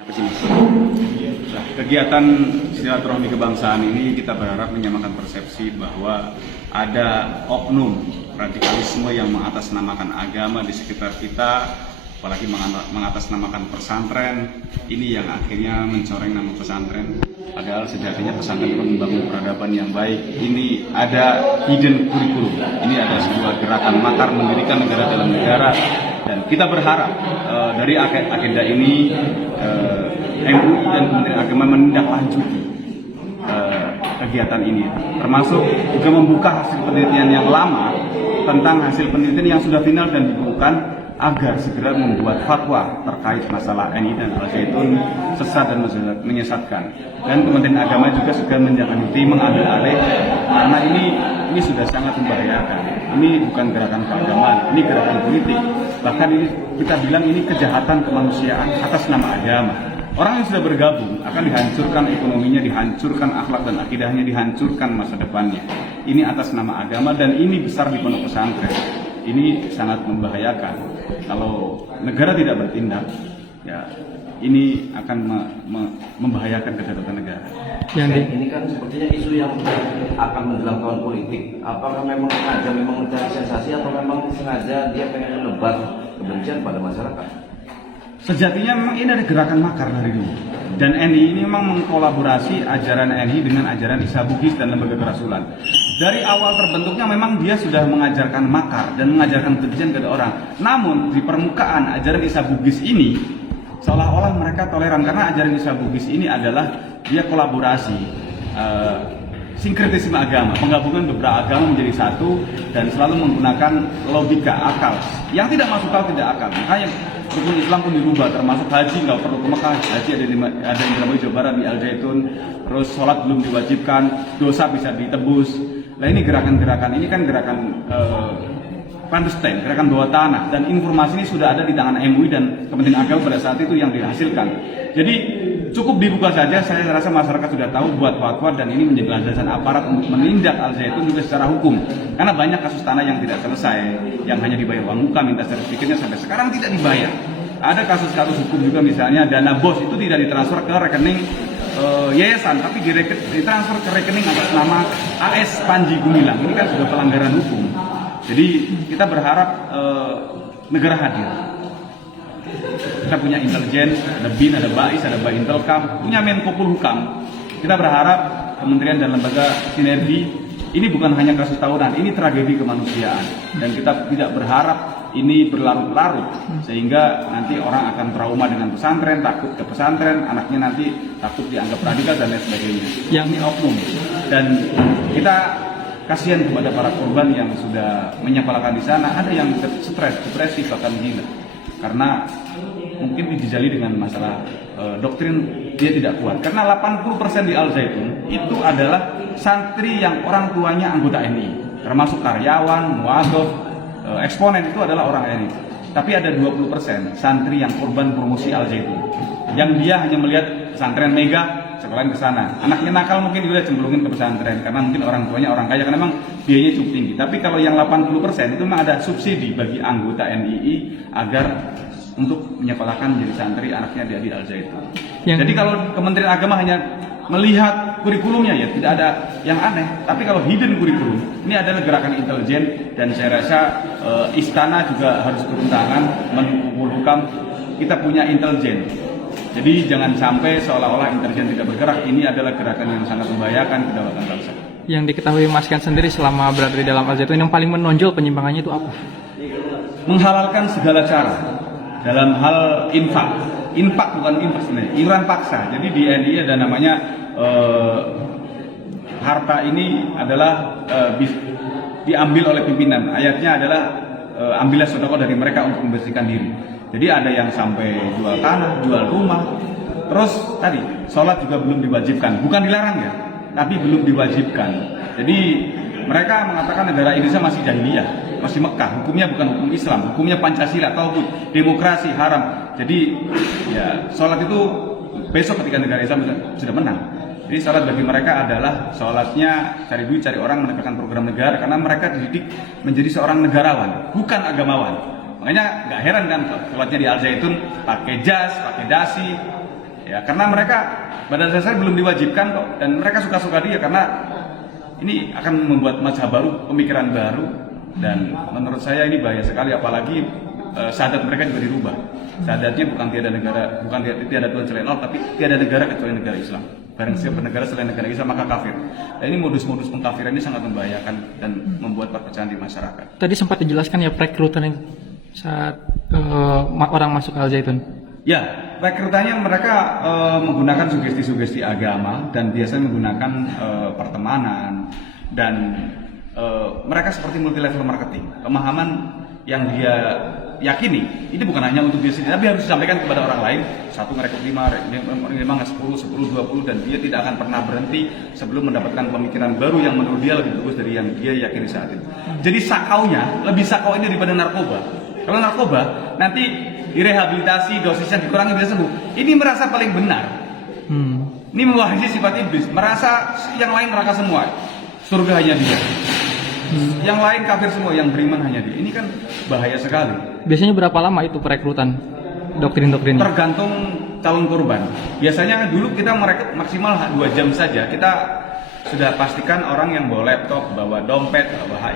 Nah, kegiatan silaturahmi kebangsaan ini kita berharap menyamakan persepsi bahwa ada oknum radikalisme yang mengatasnamakan agama di sekitar kita, apalagi mengatasnamakan pesantren. Ini yang akhirnya mencoreng nama pesantren. Padahal sejatinya pesantren membangun peradaban yang baik. Ini ada hidden curriculum. Ini ada sebuah gerakan makar mendirikan negara dalam negara. Dan kita berharap dari agenda ini MUI dan Kementerian Agama menindaklanjuti kegiatan ini, termasuk juga membuka hasil penelitian yang lama tentang hasil penelitian yang sudah final dan dibukukan agar segera membuat fatwa terkait masalah NI dan Al-Zaitun sesat dan menyesatkan. Dan Kementerian Agama juga segera menindaklanjuti, mengambil alih, karena ini sudah sangat membahayakan. Ini bukan gerakan keagamaan, ini gerakan politik. Bahkan ini kita bilang ini kejahatan kemanusiaan atas nama agama. Orang yang sudah bergabung akan dihancurkan ekonominya, dihancurkan akhlak dan akidahnya, dihancurkan masa depannya. Ini atas nama agama dan ini besar di pondok pesantren. Ini sangat membahayakan. Kalau negara tidak bertindak, ya ini akan membahayakan kedaulatan negara. Ini kan sepertinya isu yang akan menjelang tahun politik. Apakah memang sengaja mencari sensasi atau memang sengaja dia pengen menebar kebencian pada masyarakat? Sejatinya memang ini ada gerakan makar dari dulu. Dan NI ini memang mengkolaborasi ajaran NI dengan ajaran Isa Bugis dan lembaga kerasulan. Dari awal terbentuknya memang dia sudah mengajarkan makar dan mengajarkan kebencian kepada orang. Namun di permukaan ajaran Isa Bugis ini seolah-olah mereka toleran, karena ajaran Isa Bugis ini adalah dia kolaborasi, sinkretisme agama, penggabungan beberapa agama menjadi satu dan selalu menggunakan logika akal yang tidak masuk akal, tidak akal. Makanya rukun Islam pun dirubah, termasuk haji nggak perlu ke Mekah, haji ada di Jawa Barat di Al-Zaitun, terus sholat belum diwajibkan, dosa bisa ditebus. Nah ini gerakan-gerakan ini kan gerakan clandestine, gerakan bawah tanah, dan informasi ini sudah ada di tangan MUI dan Kementerian Agama pada saat itu yang dihasilkan. Jadi cukup dibuka saja, saya rasa masyarakat sudah tahu buat fatwa, dan ini menjadi landasan aparat untuk menindak Al-Zaitun juga secara hukum. Karena banyak kasus tanah yang tidak selesai, yang hanya dibayar uang muka, minta sertifikatnya sampai sekarang tidak dibayar. Ada kasus-kasus hukum juga, misalnya dana BOS itu tidak ditransfer ke rekening yayasan, tapi ditransfer ke rekening atas nama AS Panji Gumilang. Ini kan sudah pelanggaran hukum. Jadi kita berharap negara hadir. Kita punya intelijen, ada BIN, ada BAIS, ada Baintelkam, punya Menko Polhukam. Kita berharap kementerian dan lembaga sinergi. Ini bukan hanya kasus tahunan, ini tragedi kemanusiaan. Dan kita tidak berharap ini berlarut-larut sehingga nanti orang akan trauma dengan pesantren, takut ke pesantren, anaknya nanti takut dianggap radikal dan lain sebagainya. Yang ini oknum. Dan kita kasihan kepada para korban yang sudah menyepalakan di sana. Ada yang stres, depresi, bahkan gila. Karena mungkin dijali dengan masalah doktrin dia tidak kuat. Karena 80% di Al-Zaitun itu adalah santri yang orang tuanya anggota NI, termasuk karyawan, muadzaf, eksponen itu adalah orang NI. Tapi ada 20% santri yang korban promosi Al-Zaitun, yang dia hanya melihat pesantren mega, sekalian ke sana. Anaknya nakal mungkin juga cemplungin ke pesantren karena mungkin orang tuanya orang kaya, karena memang biayanya cukup tinggi. Tapi kalau yang 80% itu memang ada subsidi bagi anggota NII agar untuk menyekolahkan menjadi santri anaknya di Al-Zaitun. Jadi kalau Kementerian Agama hanya melihat kurikulumnya, ya tidak ada yang aneh. Tapi kalau hidden kurikulum, ini adalah gerakan intelijen, dan saya rasa istana juga harus turun tangan menghukam. Kita punya intelijen. Jadi jangan sampai seolah-olah intelijen tidak bergerak. Ini adalah gerakan yang sangat membahayakan kedaulatan bangsa. Yang diketahui Mas Kian sendiri selama berada di dalam Al-Zaitun, yang paling menonjol penyimpangannya itu apa? Menghalalkan segala cara dalam hal infak bukan infak sebenarnya, iuran paksa. Jadi di NI ada namanya harta ini adalah diambil oleh pimpinan. Ayatnya adalah ambillah sedekah dari mereka untuk membersihkan diri. Jadi ada yang sampai jual tanah, jual rumah. Terus tadi sholat juga belum diwajibkan, bukan dilarang ya, tapi belum diwajibkan. Jadi mereka mengatakan negara Indonesia masih jahiliyah, masih Mekah, hukumnya bukan hukum Islam, hukumnya Pancasila, tauhid, demokrasi, haram. Jadi ya sholat itu besok ketika negara Islam sudah menang. Jadi sholat bagi mereka adalah sholatnya cari duit, cari orang, menegakkan program negara, karena mereka dididik menjadi seorang negarawan, bukan agamawan. Makanya nggak heran kan sholatnya di Al-Zaitun pakai jas, pakai dasi, Ya, karena mereka pada dasarnya belum diwajibkan kok, dan mereka suka-suka dia karena ini akan membuat mazhab baru, pemikiran baru, dan menurut saya ini bahaya sekali, apalagi syahadat mereka juga dirubah. Syahadatnya bukan tiada Tuhan selain Allah, tapi tiada negara kecuali negara Islam. Barang siapa negara selain negara Islam maka kafir. Dan ini modus-modus pengkafiran ini sangat membahayakan dan membuat perpecahan di masyarakat. Tadi sempat dijelaskan ya perekrutan itu saat orang masuk Al Zaitun. Ya, rekrutannya mereka menggunakan sugesti-sugesti agama dan biasanya menggunakan pertemanan, dan mereka seperti multi level marketing. Pemahaman yang dia yakini ini bukan hanya untuk dia sendiri, tapi harus disampaikan kepada orang lain. Satu merekrut 5, 10, 20, dan dia tidak akan pernah berhenti sebelum mendapatkan pemikiran baru yang menurut dia lebih bagus dari yang dia yakini saat itu. Jadi sakaunya lebih sakau ini daripada narkoba. Kalau narkoba nanti direhabilitasi, dosisnya dikurangi bisa sembuh. Ini merasa paling benar. Ini mewarisi sifat iblis, merasa yang lain neraka semua, surga hanya dia. Yang lain kafir semua, yang beriman hanya dia. Ini kan bahaya sekali. Biasanya berapa lama itu perekrutan doktrin-doktrinnya? Tergantung calon korban. Biasanya dulu kita merekrut maksimal 2 jam saja. Kita sudah pastikan orang yang bawa laptop, bawa dompet, bawa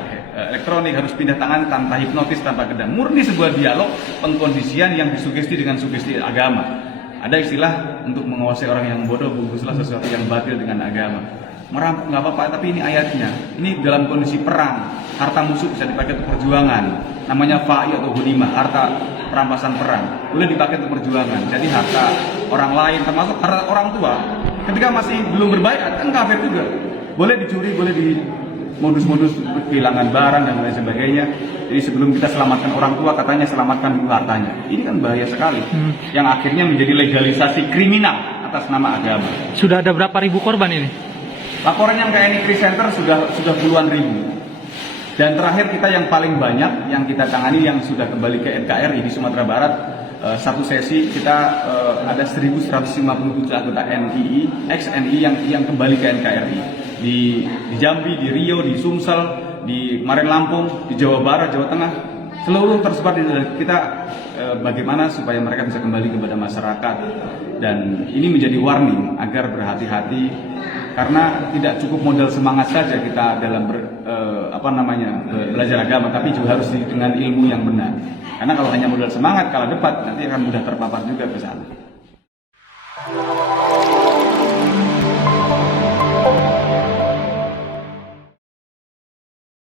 elektronik harus pindah tangan tanpa hipnotis, tanpa gedang. Murni sebuah dialog pengkondisian yang disugesti dengan sugesti agama. Ada istilah untuk menguasai orang yang bodoh, bungkuslah sesuatu yang batil dengan agama. Merampok nggak apa-apa, tapi ini ayatnya. Ini dalam kondisi perang, harta musuh bisa dipakai untuk perjuangan. Namanya fa'i atau ghunimah, harta perampasan perang. Boleh dipakai untuk perjuangan. Jadi harta orang lain, termasuk harta orang tua, ketika masih belum berbaiat, kan kafir juga. Boleh dicuri, boleh di modus-modus kehilangan barang dan lain sebagainya. Jadi sebelum kita selamatkan orang tua, katanya selamatkan dulu hartanya. Ini kan bahaya sekali. Yang akhirnya menjadi legalisasi kriminal atas nama agama. Sudah ada berapa ribu korban ini? Laporan yang kayak ini Kris Center sudah puluhan ribu. Dan terakhir kita yang paling banyak yang kita tangani yang sudah kembali ke NKRI di Sumatera Barat, satu sesi kita ada 1.157 anggota NII, ex-NII yang kembali ke NKRI di Jambi, di Riau, di Sumsel, di Kemarin Lampung, di Jawa Barat, Jawa Tengah, seluruh tersebar di kita. Bagaimana supaya mereka bisa kembali kepada masyarakat, dan ini menjadi warning agar berhati-hati karena tidak cukup modal semangat saja kita dalam belajar agama, tapi juga harus dengan ilmu yang benar. Karena kalau hanya modal semangat kalah debat nanti akan mudah terpapar juga ke sana.